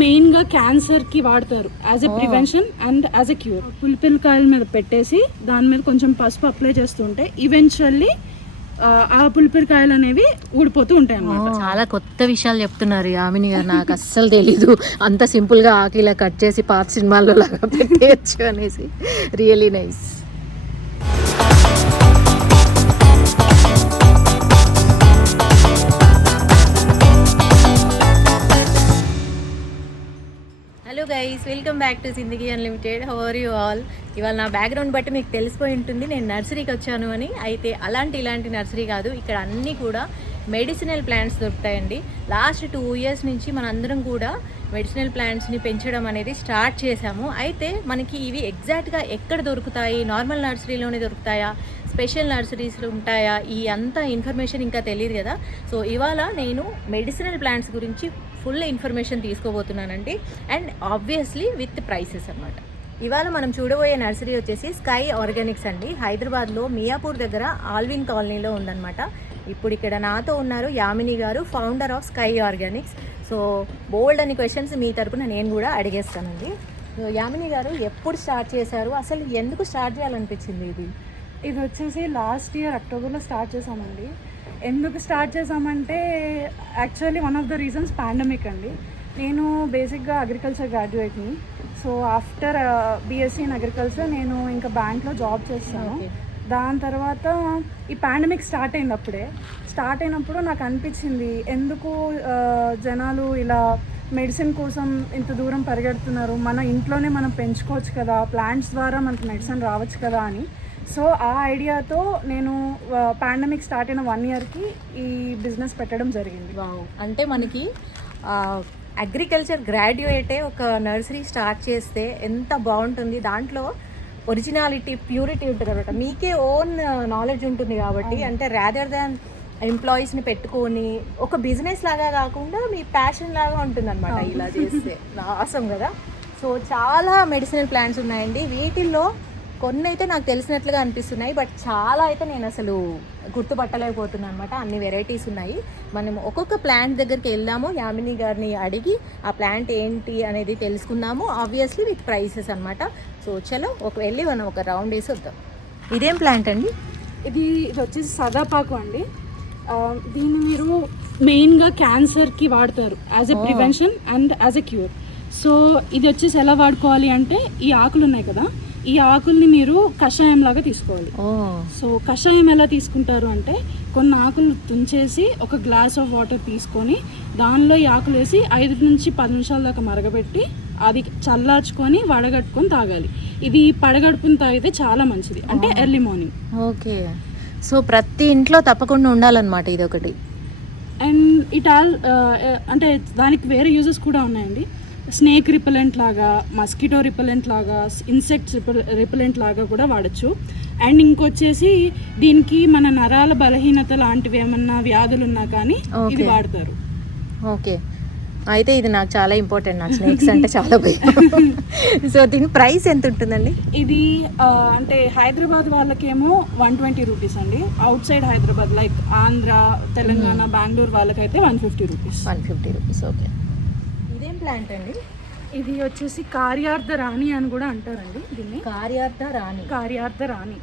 మెయిన్గా క్యాన్సర్కి వాడతారు as a prevention and as a cure. పులిపిల్లకాయల మీద పెట్టేసి దాని మీద కొంచెం పసుపు అప్లై చేస్తుంటే ఈవెన్చువల్లీ ఆ పులిపిరికాయలు అనేవి ఊడిపోతూ ఉంటాయి అన్నమాట. చాలా కొత్త విషయాలు చెప్తున్నారు యామిని గారు, నాకు అస్సలు తెలీదు అంత సింపుల్గా ఆకిలా కట్ చేసి పాత సినిమాల్లో లాగా పెట్టేయచ్చు అనేసి. Really nice. Hello guys, welcome back to Zindagi Unlimited. How are you all? ఇవాళ నా బ్యాక్గ్రౌండ్ బట్టి మీకు తెలిసిపోయి ఉంటుంది నేను నర్సరీకి వచ్చాను అని. అయితే ఇలాంటి నర్సరీ కాదు, ఇక్కడ అన్నీ కూడా మెడిసినల్ ప్లాంట్స్ దొరుకుతాయండి. లాస్ట్ 2 years నుంచి మనందరం కూడా మెడిసినల్ ప్లాంట్స్ని పెంచడం అనేది స్టార్ట్ చేశాము. అయితే మనకి ఇవి ఎగ్జాక్ట్గా ఎక్కడ దొరుకుతాయి, నార్మల్ నర్సరీలోనే దొరుకుతాయా, స్పెషల్ నర్సరీస్లో ఉంటాయా, ఈ అంత ఇన్ఫర్మేషన్ ఇంకా తెలియదు కదా. సో ఇవాళ నేను మెడిసినల్ ప్లాంట్స్ గురించి ఫుల్ ఇన్ఫర్మేషన్ తీసుకోబోతున్నానండి. అండ్ ఆబ్వియస్లీ విత్ ప్రైసెస్ అన్నమాట. ఇవాళ మనం చూడబోయే నర్సరీ వచ్చేసి స్కై ఆర్గానిక్స్ అండి. హైదరాబాద్లో మియాపూర్ దగ్గర ఆల్విన్ కాలనీలో ఉందన్నమాట. ఇప్పుడు ఇక్కడ నాతో ఉన్నారు యామిని గారు, founder of Sky Organics. So బోల్డ్ అని క్వశ్చన్స్ మీ తరపున నేను కూడా అడిగేస్తానండి. సో యామిని గారు, ఎప్పుడు స్టార్ట్ చేశారు, అసలు ఎందుకు స్టార్ట్ చేయాలనిపించింది? ఇది వచ్చేసి లాస్ట్ ఇయర్ అక్టోబర్లో స్టార్ట్ చేసామండి. ఎందుకు స్టార్ట్ చేసామంటే actually one of the reasons pandemic అండి. నేను బేసిక్గా అగ్రికల్చర్ గ్రాడ్యుయేట్ని. So after BSc in agriculture నేను ఇంకా బ్యాంక్లో జాబ్ చేస్తాను. దాని తర్వాత ఈ పాండమిక్ స్టార్ట్ అయినప్పుడు నాకు అనిపించింది, ఎందుకు జనాలు ఇలా మెడిసిన్ కోసం ఇంత దూరం పరిగెడుతున్నారు, మన ఇంట్లోనే మనం పెంచుకోవచ్చు కదా, ప్లాంట్స్ ద్వారా మనకు మెడిసిన్ రావచ్చు కదా అని. సో ఆ ఐడియాతో నేను పాండమిక్ స్టార్ట్ అయిన 1 yearకి ఈ బిజినెస్ పెట్టడం జరిగింది. అంటే మనకి అగ్రికల్చర్ గ్రాడ్యుయేటే ఒక నర్సరీ స్టార్ట్ చేస్తే ఎంత బాగుంటుంది. దాంట్లో ఒరిజినాలిటీ, ప్యూరిటీ ఉంటుంది అనమాట. మీకే ఓన్ నాలెడ్జ్ ఉంటుంది కాబట్టి, అంటే రాదర్ దాన్ ఎంప్లాయీస్ని పెట్టుకొని ఒక బిజినెస్ లాగా కాకుండా మీ ప్యాషన్ లాగా ఉంటుంది అనమాట. ఇలా చేస్తే అవసరం కదా. సో చాలా మెడిసినల్ ప్లాంట్స్ ఉన్నాయండి. వీటిల్లో కొన్ని అయితే నాకు తెలిసినట్లుగా అనిపిస్తున్నాయి, బట్ చాలా అయితే నేను అసలు గుర్తుపట్టలేకపోతున్నాను అనమాట. అన్ని వెరైటీస్ ఉన్నాయి. మనం ఒక్కొక్క ప్లాంట్ దగ్గరికి వెళ్దాము, యామిని గారిని అడిగి ఆ ప్లాంట్ ఏంటి అనేది తెలుసుకుందాము, ఆబ్వియస్లీ విత్ ప్రైసెస్ అనమాట. సో చలో వెళ్ళి మనం ఒక రౌండ్ వేసి వద్దాం. ఇదేం ప్లాంట్ అండి? ఇది వచ్చేసి సదాపాకు అండి. దీన్ని మీరు మెయిన్గా క్యాన్సర్కి వాడతారు as a prevention and as a cure. So ఇది వచ్చేసి ఎలా వాడుకోవాలి అంటే, ఈ ఆకులు ఉన్నాయి కదా, ఈ ఆకుల్ని మీరు కషాయం లాగా తీసుకోవాలి. సో కషాయం ఎలా తీసుకుంటారు అంటే, కొన్ని ఆకులు తుంచేసి ఒక గ్లాస్ ఆఫ్ వాటర్ తీసుకొని దానిలో ఈ ఆకులు వేసి 5 నుంచి 10 నిమిషాల దాకా మరగబెట్టి అది చల్లార్చుకొని వడగట్టుకొని తాగాలి. ఇది పడగడుపుని తాగితే చాలా మంచిది, అంటే ఎర్లీ మార్నింగ్. ఓకే. సో ప్రతి ఇంట్లో తప్పకుండా ఉండాలన్నమాట ఇది ఒకటి. అండ్ అంటే దానికి వేరే యూజెస్ కూడా ఉన్నాయండి. స్నేక్ రిపెలెంట్ లాగా, మస్కిటో రిపెలెంట్ లాగా, ఇన్సెక్ట్స్ రిపెలెంట్ లాగా కూడా వాడచ్చు. అండ్ ఇంకొచ్చేసి దీనికి మన నరాల బలహీనత లాంటివి ఏమన్నా వ్యాధులు ఉన్నా కానీ ఇది వాడతారు. ఓకే, అయితే ఇది నాకు చాలా ఇంపార్టెంట్. నాకు స్నేక్స్ అంటే చాలా భయం. సో దీని ప్రైస్ ఎంత ఉంటుందండి? ఇది అంటే హైదరాబాద్ వాళ్ళకేమో 120 రూపీస్ అండి. Out side Hyderabad like Andhra, Telangana, Bengaluru వాళ్ళకైతే 150 రూపీస్. 150 రూపీస్. ఓకే. ఇదేం ప్లాంట్ అండి? ఇది వచ్చేసి కార్యార్థ రాణి అని కూడా అంటారండి దీన్ని. కార్యార్థ రాణి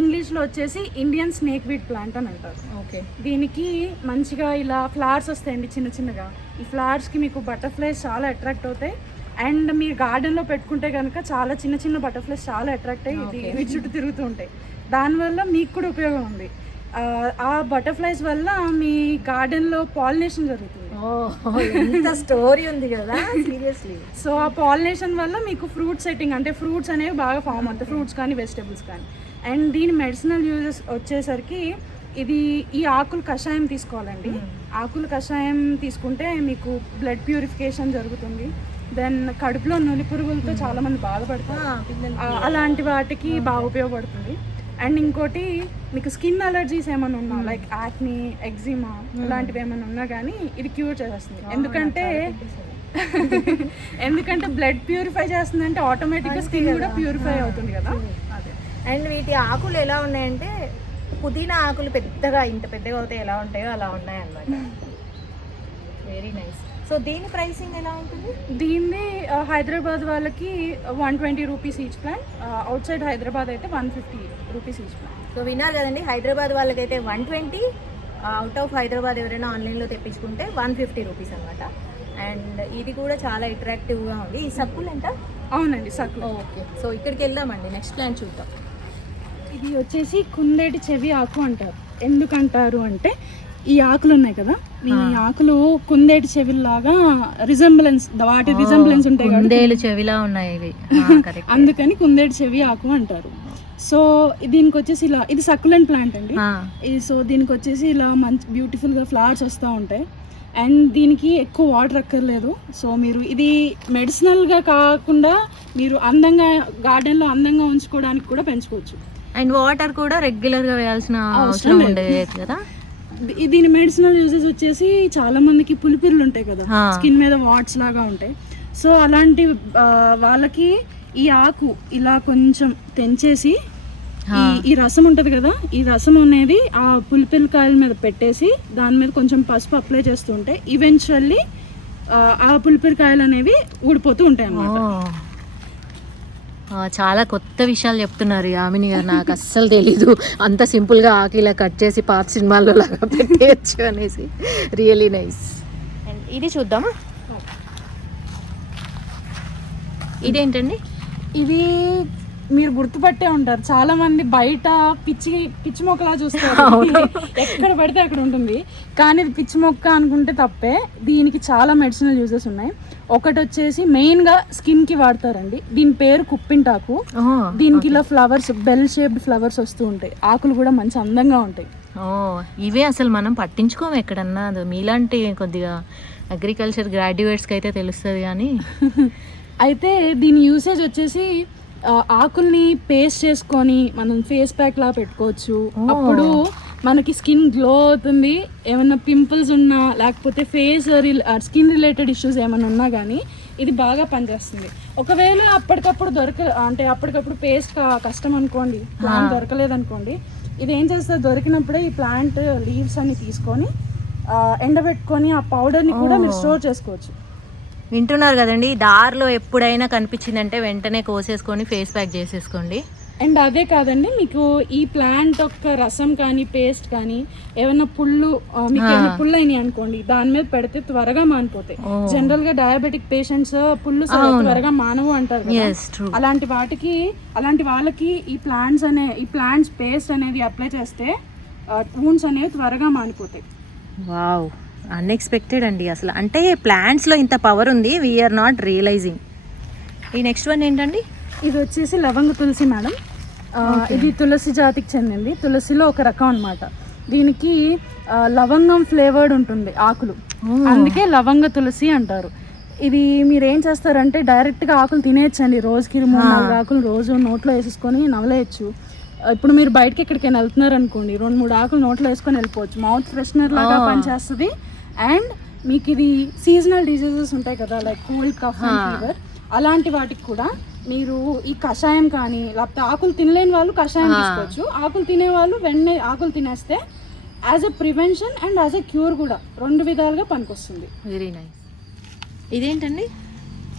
ఇంగ్లీష్లో వచ్చేసి ఇండియన్ స్నేక్ వీడ్ ప్లాంట్ అని అంటారు. ఓకే. దీనికి మంచిగా ఇలా ఫ్లవర్స్ వస్తాయండి చిన్న చిన్నగా. ఈ ఫ్లవర్స్కి మీకు బటర్ఫ్లైస్ చాలా అట్రాక్ట్ అవుతాయి. అండ్ మీరు గార్డెన్లో పెట్టుకుంటే కనుక చాలా చిన్న చిన్న బటర్ఫ్లైస్ చాలా అట్రాక్ట్ అయ్యి వీటి చుట్టూ తిరుగుతూ ఉంటాయి. దానివల్ల మీకు కూడా ఉపయోగం ఉంది. ఆ బటర్ఫ్లైస్ వల్ల మీ గార్డెన్లో పాలినేషన్ జరుగుతుంది. స్టోరీ ఉంది కదా, సీరియస్లీ. సో ఆ పాలినేషన్ వల్ల మీకు ఫ్రూట్ సెట్టింగ్, అంటే ఫ్రూట్స్ అనేవి బాగా ఫామ్ అవుతాయి, ఫ్రూట్స్ కానీ వెజిటబుల్స్ కానీ. అండ్ దీని మెడిసినల్ యూజెస్ వచ్చేసరికి ఈ ఆకులు కషాయం తీసుకోవాలండి. ఆకులు కషాయం తీసుకుంటే మీకు బ్లడ్ ప్యూరిఫికేషన్ జరుగుతుంది. దెన్ కడుపులో నులి పురుగులతో చాలామంది బాధపడతారు, అలాంటి వాటికి బాగా ఉపయోగపడుతుంది. అండ్ ఇంకోటి, మీకు స్కిన్ అలర్జీస్ ఏమైనా ఉన్నా లైక్ యాక్నీ, ఎగ్జిమా అలాంటివి ఏమైనా ఉన్నా కానీ ఇది క్యూర్ చేసేస్తుంది. ఎందుకంటే బ్లడ్ ప్యూరిఫై చేస్తుందంటే ఆటోమేటిక్గా స్కిన్ కూడా ప్యూరిఫై అవుతుంది కదా. అదే. అండ్ వీటి ఆకులు ఎలా ఉన్నాయంటే, పుదీనా ఆకులు ఇంత పెద్దగా అవుతాయి ఎలా ఉంటాయో అలా ఉన్నాయి అన్నమాట. Very nice. సో దీని ప్రైసింగ్ ఎలా ఉంటుంది? దీన్ని హైదరాబాద్ వాళ్ళకి 120 rupees each plan, out side Hyderabad అయితే 150 రూపీస్ ఈచ్ ప్లాన్. సో విన్నారు కదండి, హైదరాబాద్ వాళ్ళకైతే 120, అవుట్ ఆఫ్ హైదరాబాద్ ఎవరైనా ఆన్లైన్లో తెప్పించుకుంటే 150 రూపీస్ అనమాట. అండ్ ఇది కూడా చాలా అట్రాక్టివ్గా ఉంది. ఈ సక్కులు ఎంత? అవునండి, సక్కు. ఓకే, సో ఇక్కడికి వెళ్దామండి, నెక్స్ట్ ప్లాంట్ చూద్దాం. ఇది వచ్చేసి కుందేటి చెవి ఆకు అంటారు. ఎందుకంటారు అంటే ఈ ఆకులు ఉన్నాయి కదా, ఈ ఆకులు కుందేటి చెవిలాగా వాటి రిజంబ్లెన్స్ ఉంటాయి కదా, కుందేలు చెవిలా ఉన్నాయి ఇవి. అందుకని కుందేటి చెవి ఆకు అంటారు. సో దీనికి వచ్చేసి ఇలా, ఇది సక్యులెంట్ ప్లాంట్ అండి. సో దీనికి వచ్చేసి ఇలా మంచి బ్యూటిఫుల్గా ఫ్లవర్స్ వస్తూ ఉంటాయి. అండ్ దీనికి ఎక్కువ వాటర్ అక్కర్లేదు. సో మీరు ఇది మెడిసినల్గా కాకుండా మీరు అందంగా గార్డెన్లో అందంగా ఉంచుకోవడానికి కూడా పెంచుకోవచ్చు. అండ్ వాటర్ కూడా రెగ్యులర్గా వేయాల్సిన అవసరం ఉండేది కదా. దీని మెడిసినల్ యూజెస్ వచ్చేసి చాలా మందికి పులిపిర్లు ఉంటాయి కదా, స్కిన్ మీద వాట్స్ లాగా ఉంటాయి. సో అలాంటి వాళ్ళకి ఈ ఆకు ఇలా కొంచెం తెంచేసి ఈ రసం ఉంటుంది కదా, ఈ రసం అనేది ఆ పులిపిల్లకాయల మీద పెట్టేసి దాని మీద కొంచెం పసుపు అప్లై చేస్తుంటే ఈవెన్చువల్లీ ఆ పులిపిల్లకాయలు అనేవి ఊడిపోతూ ఉంటాయి అన్నమాట. చాలా కొత్త విషయాలు చెప్తున్నారు యామిని గారు, నాకు అస్సలు తెలీదు అంత సింపుల్గా ఆకు ఇలా కట్ చేసి పాత సినిమాల్లో లాగా పెట్టేయచ్చు అనేసి. Really nice. అండ్ ఇది చూద్దామా, ఇదేంటండి? ఇది మీరు గుర్తుపట్టే ఉంటారు, చాలా మంది బయట పిచ్చి మొక్కలా చూస్తారు, ఎక్కడ పడితే అక్కడ ఉంటుంది. కానీ ఇది పిచ్చి మొక్క అనుకుంటే తప్పే. దీనికి చాలా మెడిసినల్ యూజెస్ ఉన్నాయి. ఒకటి వచ్చేసి మెయిన్ గా స్కిన్ కి వాడతారండి. దీని పేరు కుప్పింటాకు. దీనికి ఇలా ఫ్లవర్స్, బెల్ షేప్డ్ ఫ్లవర్స్ వస్తూ ఉంటాయి. ఆకులు కూడా మంచి అందంగా ఉంటాయి. ఇవే అసలు మనం పట్టించుకోము ఎక్కడన్నా. మీలాంటి కొద్దిగా అగ్రికల్చర్ గ్రాడ్యుయేట్స్కి అయితే తెలుస్తుంది కానీ. అయితే దీని యూసేజ్ వచ్చేసి ఆకుల్ని పేస్ట్ చేసుకొని మనం ఫేస్ ప్యాక్ లా పెట్టుకోవచ్చు. అప్పుడు మనకి స్కిన్ గ్లో అవుతుంది. ఏమైనా పింపుల్స్ ఉన్నా లేకపోతే స్కిన్ రిలేటెడ్ ఇష్యూస్ ఏమైనా ఉన్నా కానీ ఇది బాగా పనిచేస్తుంది. ఒకవేళ అప్పటికప్పుడు పేస్ట్ కష్టం అనుకోండి, ప్లాంట్ దొరకలేదనుకోండి, ఇది ఏం చేస్తుంది, దొరికినప్పుడే ఈ ప్లాంట్ లీవ్స్ అన్ని తీసుకొని ఎండబెట్టుకొని ఆ పౌడర్ని కూడా మీరు స్టోర్ చేసుకోవచ్చు. వింటున్నారు కదండి, దారిలో ఎప్పుడైనా కనిపించిందంటే వెంటనే కోసేసుకొని ఫేస్ ప్యాక్ చేసేసుకోండి. అండ్ అదే కాదండి, మీకు ఈ ప్లాంట్ యొక్క రసం కానీ పేస్ట్ కానీ ఏమైనా పుళ్ళు అయినాయి అనుకోండి, దాని మీద పెడితే త్వరగా మానిపోతాయి. జనరల్ గా డయాబెటిక్ పేషెంట్స్ పుళ్ళు త్వరగా మానవు అంటారు. అలాంటి వాళ్ళకి ఈ ప్లాంట్స్ పేస్ట్ అనేది అప్లై చేస్తే వూండ్స్ అనేవి త్వరగా మానిపోతాయి. వావ్, అన్ఎక్స్పెక్టెడ్ అండి అసలు. అంటే ప్లాంట్స్లో ఇంత పవర్ ఉంది, వీఆర్ నాట్ రియలైజింగ్. ఈ నెక్స్ట్ వన్ ఏంటండి? ఇది వచ్చేసి లవంగ తులసి మేడం. ఇది తులసి జాతికి చెందింది. తులసిలో ఒక రకం అన్నమాట. దీనికి లవంగం ఫ్లేవర్డ్ ఉంటుంది ఆకులు, అందుకే లవంగ తులసి అంటారు. ఇది మీరు ఏం చేస్తారంటే డైరెక్ట్గా ఆకులు తినేయచ్చండి. రోజుకి 3-4 ఆకులు రోజు నోట్లో వేసేసుకొని నవలేయచ్చు. ఇప్పుడు మీరు బయటకి ఎక్కడికైనా వెళ్తున్నారు అనుకోండి, 2-3 ఆకులు నోట్లో వేసుకొని వెళ్ళిపోవచ్చు. మౌత్ ఫ్రెషనర్ లాగా పనిచేస్తుంది. అండ్ మీకు ఇది సీజనల్ డిసీజెస్ ఉంటాయి కదా, like cold, cough and fever, అలాంటి వాటికి కూడా మీరు ఈ కషాయం కానీ, లేకపోతే ఆకులు తినలేని వాళ్ళు కషాయం తీసుకోవచ్చు. ఆకులు తినే వాళ్ళు వెంటనే ఆకులు తినేస్తే as a prevention and as a cure కూడా 2 విధాలుగా పనికొస్తుంది. Very nice. ఇదేంటండి?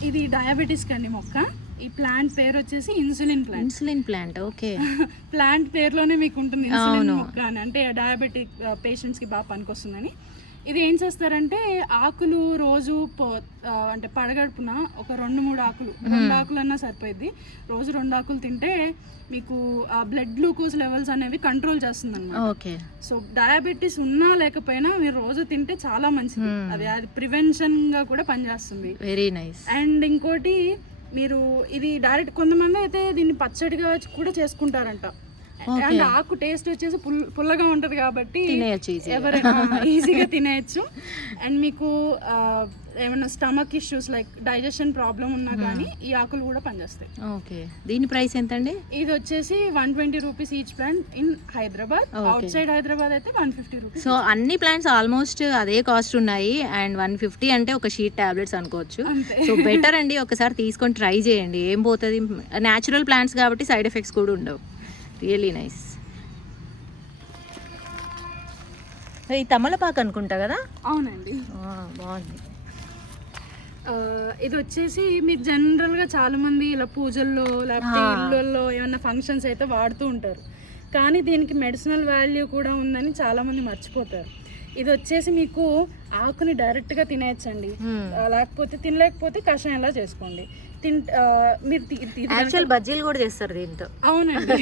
ఇది డయాబెటీస్ కండి మొక్క. ఈ ప్లాంట్ పేరు వచ్చేసి ఇన్సులిన్ ప్లాంట్. ఓకే. ప్లాంట్ పేరులోనే మీకు ఉంటుంది ఇన్సులిన్ మొక్క అని, అంటే డయాబెటిక్ పేషెంట్స్కి బాగా పనికొస్తుందని. ఇది ఏం చేస్తారంటే ఆకులు రోజు అంటే పడగడుపున ఒక 2-3 ఆకులు, 2 ఆకులు అన్నా సరిపోయింది. రోజు 2 ఆకులు తింటే మీకు బ్లడ్ గ్లూకోజ్ లెవెల్స్ అనేవి కంట్రోల్ చేస్తుంది అన్నమాట. ఓకే. సో డయాబెటీస్ ఉన్నా లేకపోయినా మీరు రోజు తింటే చాలా మంచిది. అది ప్రివెన్షన్ గా కూడా పనిచేస్తుంది. Very nice. అండ్ ఇంకోటి, మీరు ఇది డైరెక్ట్ కొంతమంది అయితే దీన్ని పచ్చడిగా కూడా చేసుకుంటారంట. అండ్ ఆకు టేస్ట్ వచ్చేసి పుల్లగా ఉంటది కాబట్టి ఎవరైనా ఈజీగా తినేయచ్చు. అండ్ మీకు ఏమైనా stomach issues like digestion problem ఉన్నా కానీ ఈ ఆకులు కూడా పనిచేస్తాయి. ఓకే. దీని ప్రైస్ ఎంత అండి? ఇది వచ్చేసి 120 rupees each plant in Hyderabad. Out side Hyderabad అయితే 150 రూపీస్. సో అన్ని ప్లాంట్స్ ఆల్మోస్ట్ అదే కాస్ట్ ఉన్నాయి. అండ్ 150 అంటే ఒక షీట్ టాబ్లెట్స్ అనుకోవచ్చు. సో బెటర్ అండి, ఒకసారి తీసుకొని ట్రై చేయండి, ఏం పోతుంది. న్యాచురల్ ప్లాంట్స్ కాబట్టి సైడ్ ఎఫెక్ట్స్ కూడా ఉండవు. Really nice. ఈ తమలపాకు అనుకుంటా కదా? అవునండి. బాగుంది. ఇది వచ్చేసి మీరు జనరల్గా చాలామంది ఇలా పూజల్లో లేకపోతే ఇళ్ళల్లో ఏమైనా ఫంక్షన్స్ అయితే వాడుతూ ఉంటారు, కానీ దీనికి మెడిసినల్ వాల్యూ కూడా ఉందని చాలామంది మర్చిపోతారు. ఇది వచ్చేసి మీకు ఆకుని డైరెక్ట్గా తినేయచ్చండి, లేకపోతే తినలేకపోతే కషాయంలా చేసుకోండి. మీరు యాక్చువల్ బజ్జీలు కూడా చేస్తారు దీంతో. అవునండి.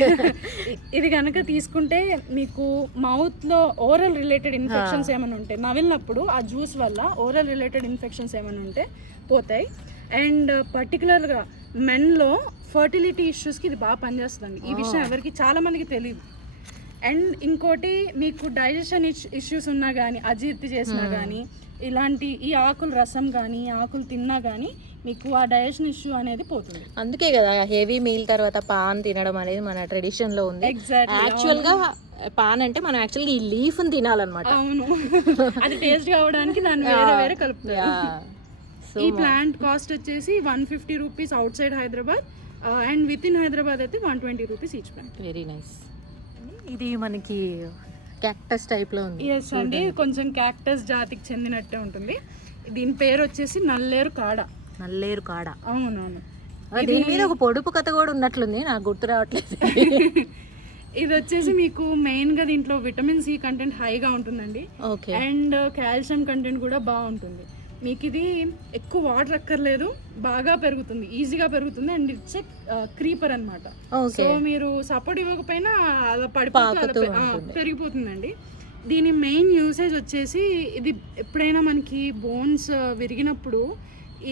ఇది కనుక తీసుకుంటే మీకు మౌత్లో ఓరల్ రిలేటెడ్ ఇన్ఫెక్షన్స్ ఏమైనా ఉంటాయి, నవిలినప్పుడు ఆ జ్యూస్ వల్ల ఓరల్ రిలేటెడ్ ఇన్ఫెక్షన్స్ ఏమైనా ఉంటే పోతాయి. అండ్ పర్టికులర్గా మెన్లో ఫర్టిలిటీ ఇష్యూస్కి ఇది బాగా పనిచేస్తుంది. ఈ విషయం ఎవరికి చాలా మందికి తెలియదు. అండ్ ఇంకోటి మీకు డైజెషన్ ఇష్యూస్ ఉన్నా కానీ, అజీర్తి చేసినా కానీ, ఇలాంటి ఈ ఆకుల రసం కానీ ఆకులు తిన్నా కానీ మీకు ఆ డైజెషన్ ఇష్యూ అనేది పోతుంది. అందుకే కదా హెవీ మీల్ తర్వాత పాన్ తినడం అనేది మన ట్రెడిషన్ లో ఉంది. యాక్చువల్ గా పాన్ అంటే మనం యాక్చువల్గా ఈ లీఫ్ తినాలన్నమాట. అవును, అది టేస్ట్ కావడానికి దాన్ని వేరే వేరే కలుపుతారు. ఈ ప్లాంట్ కాస్ట్ వచ్చేసి 150 rupees out side Hyderabad, and with in Hyderabad అయితే 120 rupees each plant. Very nice. ఇది మనకి క్యాక్టస్ టైప్ లో ఉంది. ఎస్ అండి, కొంచెం క్యాక్టస్ జాతికి చెందినట్టే ఉంటుంది. దీని పేరు వచ్చేసి నల్లేరు కాడ. నల్లేరు కాడ, అవునవును. దీని మీద ఒక పొడుపు కథ కూడా ఉన్నట్లుంది, నాకు గుర్తు రావట్లేదు. ఇది వచ్చేసి మీకు మెయిన్ గా దీంట్లో విటమిన్ సి కంటెంట్ హైగా ఉంటుందండి. అండ్ కాల్షియం కంటెంట్ కూడా బాగుంటుంది. మీకు ఇది ఎక్కువ వాటర్ అక్కర్లేదు, బాగా పెరుగుతుంది, ఈజీగా పెరుగుతుంది. అండ్ ఇట్స్ క్రీపర్ అనమాట. సో మీరు సపోర్ట్ ఇవ్వకపోయినా అలా పెరిగిపోతుందండి. దీని మెయిన్ యూసేజ్ వచ్చేసి ఇది ఎప్పుడైనా మనకి బోన్స్ విరిగినప్పుడు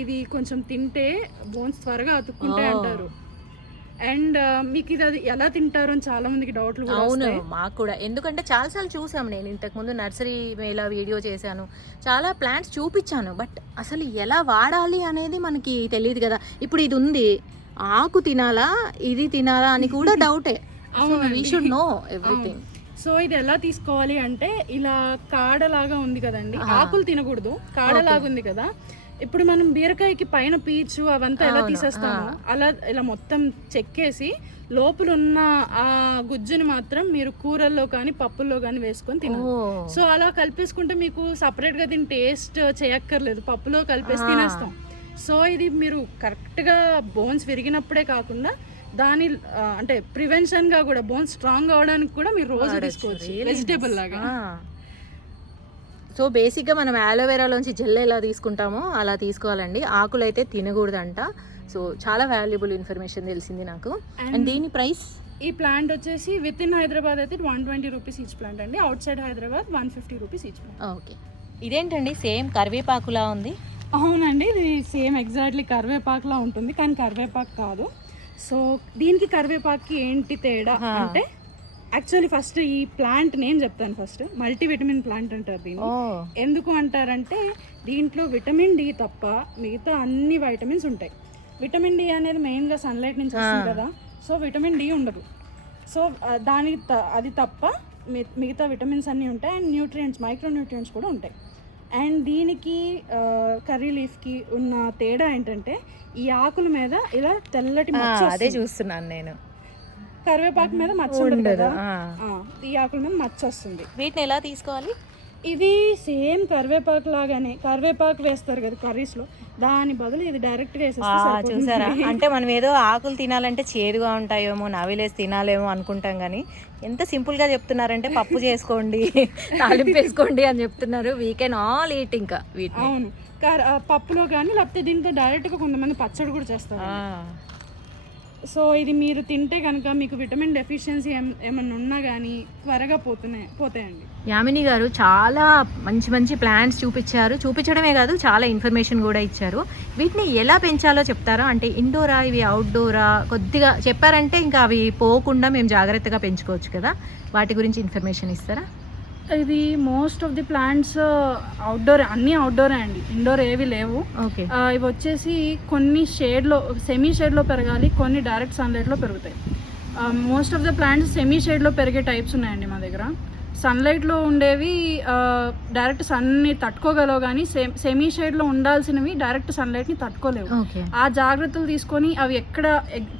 ఇది కొంచెం తింటే బోన్స్ త్వరగా అతుక్కుంటాయి అంటారు. అండ్ మీకు ఇది అది ఎలా తింటారు అని చాలా మందికి డౌట్లు. అవును, మాకు కూడా. ఎందుకంటే చాలాసార్లు చూసాము, నేను ఇంతకుముందు నర్సరీ మేళా వీడియో చేశాను, చాలా ప్లాంట్స్ చూపించాను, బట్ అసలు ఎలా వాడాలి అనేది మనకి తెలియదు కదా. ఇప్పుడు ఇది ఉంది, ఆకు తినాలా ఇది తినాలా అని కూడా డౌటే. We should know everything. So ఇది ఎలా తీసుకోవాలి అంటే, ఇలా కాడలాగా ఉంది కదండి, ఆకులు తినకూడదు, కాడలాగా ఉంది కదా. ఇప్పుడు మనం బీరకాయకి పైన పీచు అవంతా ఎలా తీసేస్తామో అలా ఇలా మొత్తం చెక్కేసి లోపల ఉన్న ఆ గుజ్జుని మాత్రం మీరు కూరల్లో కానీ పప్పుల్లో కానీ వేసుకొని తినాలి. సో అలా కలిపేసుకుంటే మీకు సపరేట్ గా దీని టేస్ట్ చేయక్కర్లేదు, పప్పులో కలిపేసి తినేస్తాం. సో ఇది మీరు కరెక్ట్ గా బోన్స్ విరిగినప్పుడే కాకుండా దాని అంటే ప్రివెన్షన్ గా కూడా, బోన్స్ స్ట్రాంగ్ అవడానికి కూడా మీరు రోజు తీసుకోవచ్చు, వెజిటేబుల్ లాగా. సో బేసిక్గా మనం అలోవెరాలోంచి జెల్ ఎలా తీసుకుంటామో అలా తీసుకోవాలండి. ఆకులు అయితే తినకూడదంట. సో చాలా వాల్యుబుల్ ఇన్ఫర్మేషన్ తెలిసింది నాకు. అండ్ దీని ప్రైస్, ఈ ప్లాంట్ వచ్చేసి విత్ ఇన్ హైదరాబాద్ అయితే 120 రూపీస్ ఈచ్ ప్లాంట్ అండి, out side Hyderabad 150 rupees each plant. Okay. ఇదేంటండి సేమ్ కరివేపాకులా ఉంది? అవునండి, ఇది సేమ్ ఎగ్జాక్ట్లీ కరివేపాకులా ఉంటుంది, కానీ కరివేపాకు కాదు. సో దీనికి కరివేపాకుకి ఏంటి తేడా అంటే, యాక్చువల్లీ ఫస్ట్ ఈ ప్లాంట్ నేమ్ చెప్తాను. ఫస్ట్ మల్టీవిటమిన్ ప్లాంట్ అంటారు దీన్ని. ఎందుకు అంటారంటే దీంట్లో విటమిన్ డి తప్ప మిగతా అన్ని వైటమిన్స్ ఉంటాయి. విటమిన్ డి అనేది మెయిన్గా సన్లైట్ నుంచి వస్తుంది కదా, సో విటమిన్ డి ఉండదు. సో దానికి అది తప్ప మిగతా విటమిన్స్ అన్నీ ఉంటాయి. అండ్ న్యూట్రియంట్స్, మైక్రో న్యూట్రియంట్స్ కూడా ఉంటాయి. అండ్ దీనికి కర్రీ లీఫ్కి ఉన్న తేడా ఏంటంటే, ఈ ఆకుల మీద ఇలా తెల్లటి మచ్చ, అదే చూస్తున్నాను నేను. కరివేపాకు మీద మచ్చ ఉండదు కదా, ఈ ఆకుల మీద మచ్చ వస్తుంది. వీటిని ఎలా తీసుకోవాలి? ఇది సేమ్ కరివేపాకు లాగానే, కరివేపాకు వేస్తారు కదా కర్రీస్ లో, దాని బదులు ఇది డైరెక్ట్ గా వేసేస్తారు. చూసారా, అంటే మనం ఏదో ఆకులు తినాలంటే చేదుగా ఉంటాయేమో, నవిలేసి తినాలేమో అనుకుంటాం, కానీ ఎంత సింపుల్ గా చెప్తున్నారంటే పప్పు చేసుకోండి, తాలింపు వేసుకోండి అని చెప్తున్నారు. We can all eat. ఇంకా వీటిని అవును, పప్పులో కానీ లేకపోతే దీంతో డైరెక్ట్ గా కొంతమంది పచ్చడి కూడా చేస్తారు. సో ఇది మీరు తింటే కనుక మీకు విటమిన్ డెఫిషియన్సీ ఏమన్నా ఉన్నా కానీ త్వరగా పోతాయండి. యామిని గారు చాలా మంచి మంచి ప్లాంట్స్ చూపించడమే కాదు, చాలా ఇన్ఫర్మేషన్ కూడా ఇచ్చారు. వీటిని ఎలా పెంచాలో చెప్తారా? అంటే ఇండోరా, ఇవి అవుట్డోరా? కొద్దిగా చెప్పారంటే ఇంకా అవి పోకుండా మేము జాగ్రత్తగా పెంచుకోవచ్చు కదా, వాటి గురించి ఇన్ఫర్మేషన్ ఇస్తారా? ఇది most of the plants outdoor, అన్ని అవుట్డోరే అండి, ఇండోర్ ఏవి లేవు. ఓకే. ఇవి వచ్చేసి కొన్ని షేడ్లో, సెమీ షేడ్లో పెరగాలి, కొన్ని డైరెక్ట్ సన్లైట్లో పెరుగుతాయి. Most of the plants semi షేడ్లో పెరిగే టైప్స్ ఉన్నాయండి మా దగ్గర. సన్లైట్లో ఉండేవి డైరెక్ట్ సన్ని తట్టుకోగలవు, కానీ సెమీ షేడ్లో ఉండాల్సినవి డైరెక్ట్ సన్లైట్ని తట్టుకోలేవు. ఆ జాగ్రత్తలు తీసుకొని అవి ఎక్కడ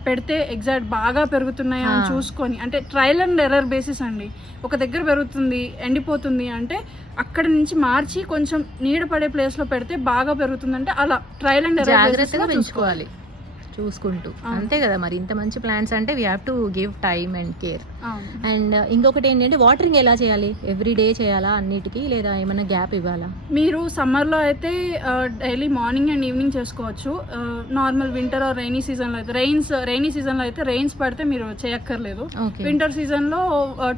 పెడితే ఎగ్జాక్ట్ బాగా పెరుగుతున్నాయా అని చూసుకొని, అంటే ట్రయల్ అండ్ ఎర్రర్ బేసిస్ అండి. ఒక దగ్గర పెరుగుతుంది, ఎండిపోతుంది అంటే అక్కడ నుంచి మార్చి కొంచెం నీడ పడే ప్లేస్లో పెడితే బాగా పెరుగుతుందంటే అలా ట్రయల్ అండ్ ఎర్రర్ జాగ్రత్తగా పెంచుకోవాలి చూసుకుంటూ. అంతే కదా మరి, ఇంత మంచి ప్లాంట్స్ అంటే we have to give time and care. And ఇంకొకటి ఏంటంటే వాటరింగ్ ఎలా చేయాలి? ఎవ్రీ డే చేయాలా అన్నిటికీ, లేదా ఏమైనా గ్యాప్ ఇవ్వాలా? మీరు సమ్మర్లో అయితే డైలీ మార్నింగ్ అండ్ ఈవినింగ్ చేసుకోవచ్చు. నార్మల్ వింటర్ ఆర్ రైనీ సీజన్లో అయితే రైనీ సీజన్లో అయితే రెయిన్స్ పడితే మీరు చేయక్కర్లేదు. వింటర్ సీజన్లో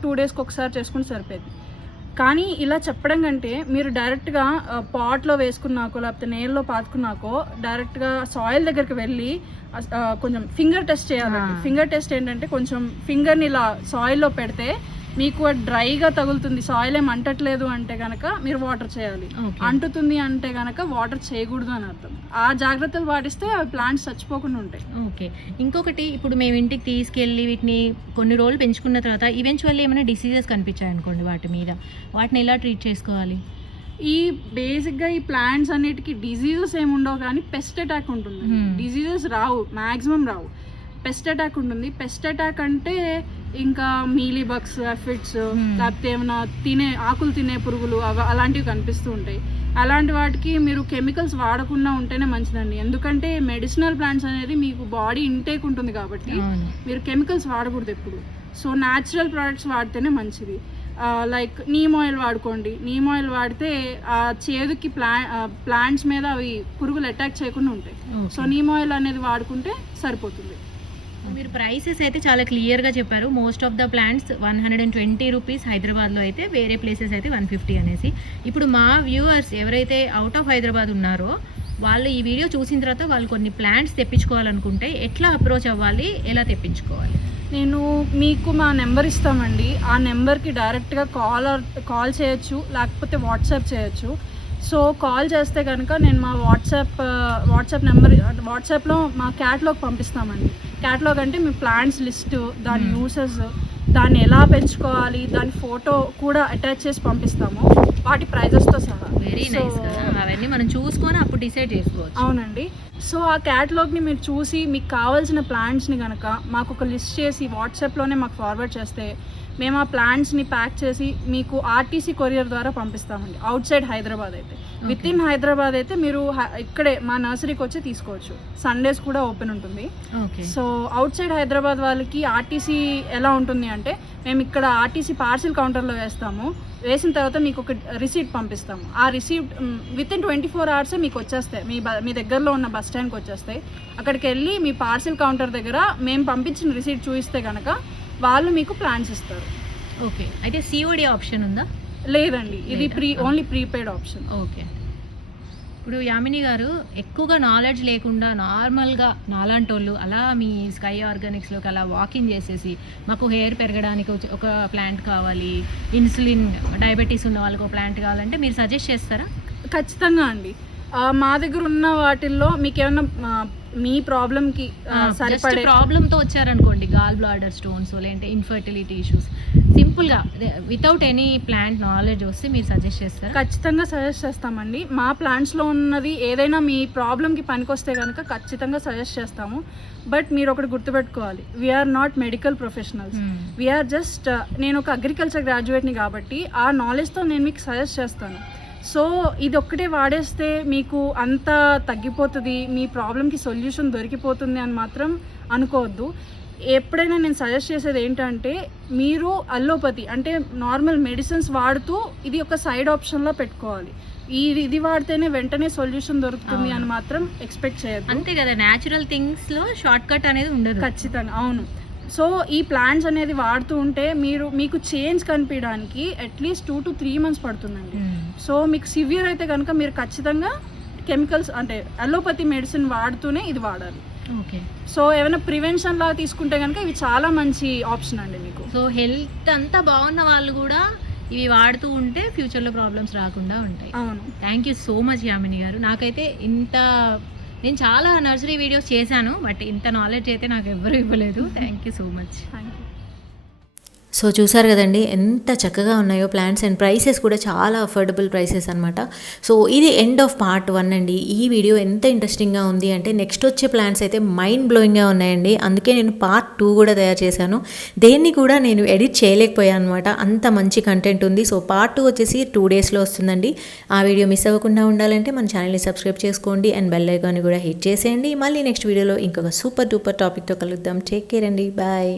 2 డేస్కి ఒకసారి చేసుకుంటే సరిపోయింది. కానీ ఇలా చెప్పడం కంటే మీరు డైరెక్ట్గా పాట్లో వేసుకున్నాకో లేకపోతే నేలలో పాతుకున్నాకో డైరెక్ట్గా సాయిల్ దగ్గరికి వెళ్ళి కొంచెం ఫింగర్ టెస్ట్ చేయాలండి. ఫింగర్ టెస్ట్ ఏంటంటే కొంచెం ఫింగర్ని ఇలా సాయిల్లో పెడితే మీకు డ్రైగా తగులుతుంది, సాయిల్ ఏం అంటట్లేదు అంటే కనుక మీరు వాటర్ చేయాలి. అంటుతుంది అంటే కనుక వాటర్ చేయకూడదు అని అర్థం. ఆ జాగ్రత్తలు పాటిస్తే అవి ప్లాంట్స్ చచ్చిపోకుండా ఉంటాయి. ఓకే. ఇంకొకటి, ఇప్పుడు మేము ఇంటికి తీసుకెళ్ళి వీటిని కొన్ని రోజులు పెంచుకున్న తర్వాత ఈవెన్చువల్లీ ఏమైనా డిసీజెస్ కనిపించాయి అనుకోండి వాటి మీద, వాటిని ఎలా ట్రీట్ చేసుకోవాలి? ఈ బేసిక్గా ఈ ప్లాంట్స్ అన్నిటికీ డిజీజెస్ ఏమి ఉండవు, కానీ పెస్ట్ అటాక్ ఉంటుంది. డిజీజెస్ రావు, మ్యాక్సిమం రావు. పెస్ట్ అటాక్ ఉంటుంది. పెస్ట్ అటాక్ అంటే ఇంకా మీలీ బగ్స్, ఎఫిడ్స్, లేకపోతే ఏమైనా ఆకులు తినే పురుగులు అలాంటివి కనిపిస్తూ ఉంటాయి. అలాంటి వాటికి మీరు కెమికల్స్ వాడకుండా ఉంటేనే మంచిదండి. ఎందుకంటే మెడిసినల్ ప్లాంట్స్ అనేది మీకు బాడీ ఇంటేక్ ఉంటుంది కాబట్టి మీరు కెమికల్స్ వాడకూడదు ఎప్పుడు. సో న్యాచురల్ ప్రోడక్ట్స్ వాడితేనే మంచిది. లైక్ నీమ్ ఆయిల్ వాడుకోండి. నీమ్ ఆయిల్ వాడితే ఆ చేదుకి ప్లాంట్స్ మీద అవి పురుగులు అటాక్ చేయకుండా ఉంటాయి. సో నీమ్ ఆయిల్ అనేది వాడుకుంటే సరిపోతుంది. మీరు ప్రైసెస్ అయితే చాలా క్లియర్గా చెప్పారు. Most of the plants 120 rupees, హైదరాబాద్లో అయితే, వేరే ప్లేసెస్ అయితే 150 అనేసి. ఇప్పుడు మా వ్యూవర్స్ ఎవరైతే అవుట్ ఆఫ్ హైదరాబాద్ ఉన్నారో వాళ్ళు ఈ వీడియో చూసిన తర్వాత వాళ్ళు కొన్ని ప్లాంట్స్ తెప్పించుకోవాలనుకుంటే ఎట్లా అప్రోచ్ అవ్వాలి, ఎలా తెప్పించుకోవాలి? నేను మీకు మా నెంబర్ ఇస్తామండి. ఆ నెంబర్కి డైరెక్ట్గా కాల్ చేయొచ్చు, లేకపోతే వాట్సాప్ చేయొచ్చు. సో కాల్ చేస్తే కనుక నేను మా వాట్సాప్ నెంబర్, వాట్సాప్లో మా క్యాటలాగ్ పంపిస్తామండి. క్యాటలాగ్ అంటే మీ ప్లాంట్స్ లిస్టు, దాని యూసెస్, దాన్ని ఎలా పెంచుకోవాలి, దాని ఫోటో కూడా అటాచ్ చేసి పంపిస్తాము, వాటి ప్రైజెస్తో సహా. Very nice. అవన్నీ మనం చూసుకొని అప్పుడు డిసైడ్ చేసుకోవచ్చు. అవునండి. సో ఆ క్యాటలాగ్ని మీరు చూసి మీకు కావాల్సిన ప్లాంట్స్ని కనుక మాకు ఒక లిస్ట్ చేసి వాట్సాప్లోనే మాకు ఫార్వర్డ్ చేస్తే మేము ఆ ప్లాంట్స్ని ప్యాక్ చేసి మీకు ఆర్టీసీ కొరియర్ ద్వారా పంపిస్తామండి. అవుట్ సైడ్ హైదరాబాద్ అయితే. విత్ ఇన్ హైదరాబాద్ అయితే మీరు ఇక్కడే మా నర్సరీకి వచ్చి తీసుకోవచ్చు. సండేస్ కూడా ఓపెన్ ఉంటుంది. సో అవుట్ సైడ్ హైదరాబాద్ వాళ్ళకి ఆర్టీసీ ఎలా ఉంటుంది అంటే మేము ఇక్కడ ఆర్టీసీ పార్సిల్ కౌంటర్లో వేస్తాము. వేసిన తర్వాత మీకు ఒక రిసీట్ పంపిస్తాము. ఆ రిసీట్ విత్ ఇన్ 24 అవర్సే మీకు వచ్చేస్తాయి. మీ దగ్గరలో ఉన్న బస్ స్టాండ్కి వచ్చేస్తాయి. అక్కడికి వెళ్ళి మీ పార్సిల్ కౌంటర్ దగ్గర మేము పంపించిన రిసీట్ చూపిస్తే కనుక వాళ్ళు మీకు ప్లాన్స్ ఇస్తారు. ఓకే. అయితే సిఓడి ఆప్షన్ ఉందా? లేదండి, ఇది ఓన్లీ ప్రీపెయిడ్ ఆప్షన్. ఓకే. ఇప్పుడు యామిని గారు ఎక్కువగా నాలెడ్జ్ లేకుండా నార్మల్గా నాలాంటి వాళ్ళు అలా మీ స్కై ఆర్గానిక్స్లోకి అలా వాకింగ్ చేసేసి మాకు హెయిర్ పెరగడానికి ఒక ప్లాంట్ కావాలి, ఇన్సులిన్ డయాబెటీస్ ఉన్న వాళ్ళకి ఒక ప్లాంట్ కావాలంటే మీరు సజెస్ట్ చేస్తారా? ఖచ్చితంగా అండి. మా దగ్గర ఉన్న వాటిల్లో మీకు ఏమన్నా మీ ప్రాబ్లంకి సరిపడే ప్రాబ్లంతో వచ్చారనుకోండి, గాల్ బ్లాడర్ స్టోన్స్ లేదంటే ఇన్ఫర్టిలిటీ ఇష్యూస్, సింపుల్గా వితౌట్ ఎనీ ప్లాంట్ నాలెడ్జ్ వస్తే మీరు సజెస్ట్ చేస్తారా? ఖచ్చితంగా సజెస్ట్ చేస్తామండి. మా ప్లాంట్స్లో ఉన్నది ఏదైనా మీ ప్రాబ్లంకి పనికొస్తే కనుక ఖచ్చితంగా సజెస్ట్ చేస్తాము. బట్ మీరు ఒకటి గుర్తుపెట్టుకోవాలి, we're not medical professionals. We're just, నేను ఒక అగ్రికల్చర్ గ్రాడ్యుయేట్ని కాబట్టి ఆ నాలెడ్జ్తో నేను మీకు సజెస్ట్ చేస్తాను. సో ఇది ఒక్కటే వాడేస్తే మీకు అంత తగ్గిపోతుంది, మీ ప్రాబ్లంకి సొల్యూషన్ దొరికిపోతుంది అని మాత్రం అనుకోవద్దు. ఎప్పుడైనా నేను సజెస్ట్ చేసేది ఏంటంటే మీరు అల్లోపతి అంటే నార్మల్ మెడిసిన్స్ వాడుతూ ఇది ఒక సైడ్ ఆప్షన్లో పెట్టుకోవాలి. ఇది వాడితేనే వెంటనే సొల్యూషన్ దొరుకుతుంది అని మాత్రం ఎక్స్పెక్ట్ చేయొద్దు. అంతే కదా, న్యాచురల్ థింగ్స్లో షార్ట్ కట్ అనేది ఉండదు. ఖచ్చితంగా, అవును. సో ఈ ప్లాంట్స్ అనేది వాడుతూ ఉంటే మీకు చేంజ్ కనిపించడానికి అట్లీస్ట్ 2 to 3 months పడుతుందండి. సో మీకు సివియర్ అయితే కనుక మీరు ఖచ్చితంగా కెమికల్స్ అంటే అలోపతి మెడిసిన్ వాడుతూనే ఇది వాడాలి. ఓకే. సో ఏమైనా ప్రివెన్షన్ లాగా తీసుకుంటే కనుక ఇవి చాలా మంచి ఆప్షన్ అండి మీకు. సో హెల్త్ అంతా బాగున్న వాళ్ళు కూడా ఇవి వాడుతూ ఉంటే ఫ్యూచర్లో ప్రాబ్లమ్స్ రాకుండా ఉంటాయి. అవును. Thank you so much Yamini గారు. నాకైతే నేను చాలా నర్సరీ వీడియోస్ చేశాను, బట్ ఇంత నాలెడ్జ్ అయితే నాకు ఎవ్వరూ ఇవ్వలేదు. Thank you so much. So చూసారు కదండి ఎంత చక్కగా ఉన్నాయో ప్లాంట్స్ అండ్ ప్రైసెస్ కూడా చాలా అఫోర్డబుల్ ప్రైసెస్ అనమాట. సో ఇది ఎండ్ ఆఫ్ పార్ట్ 1 అండి. ఈ వీడియో ఎంత ఇంట్రెస్టింగ్గా ఉంది అంటే నెక్స్ట్ వచ్చే ప్లాంట్స్ అయితే మైండ్ బ్లోయింగ్గా ఉన్నాయండి. అందుకే నేను పార్ట్ 2 కూడా తయారు చేశాను. దేన్ని కూడా నేను ఎడిట్ చేయలేకపోయాను అనమాట, అంత మంచి కంటెంట్ ఉంది. సో పార్ట్ 2 వచ్చేసి 2 డేస్లో వస్తుందండి. ఆ వీడియో మిస్ అవ్వకుండా ఉండాలంటే మన ఛానల్ని సబ్స్క్రైబ్ చేసుకోండి అండ్ బెల్ ఐకాన్ని కూడా హిట్ చేసేయండి. మళ్ళీ నెక్స్ట్ వీడియోలో ఇంకొక సూపర్ డూపర్ టాపిక్తో కలుద్దాం. టేక్ కేర్ అండి, బాయ్.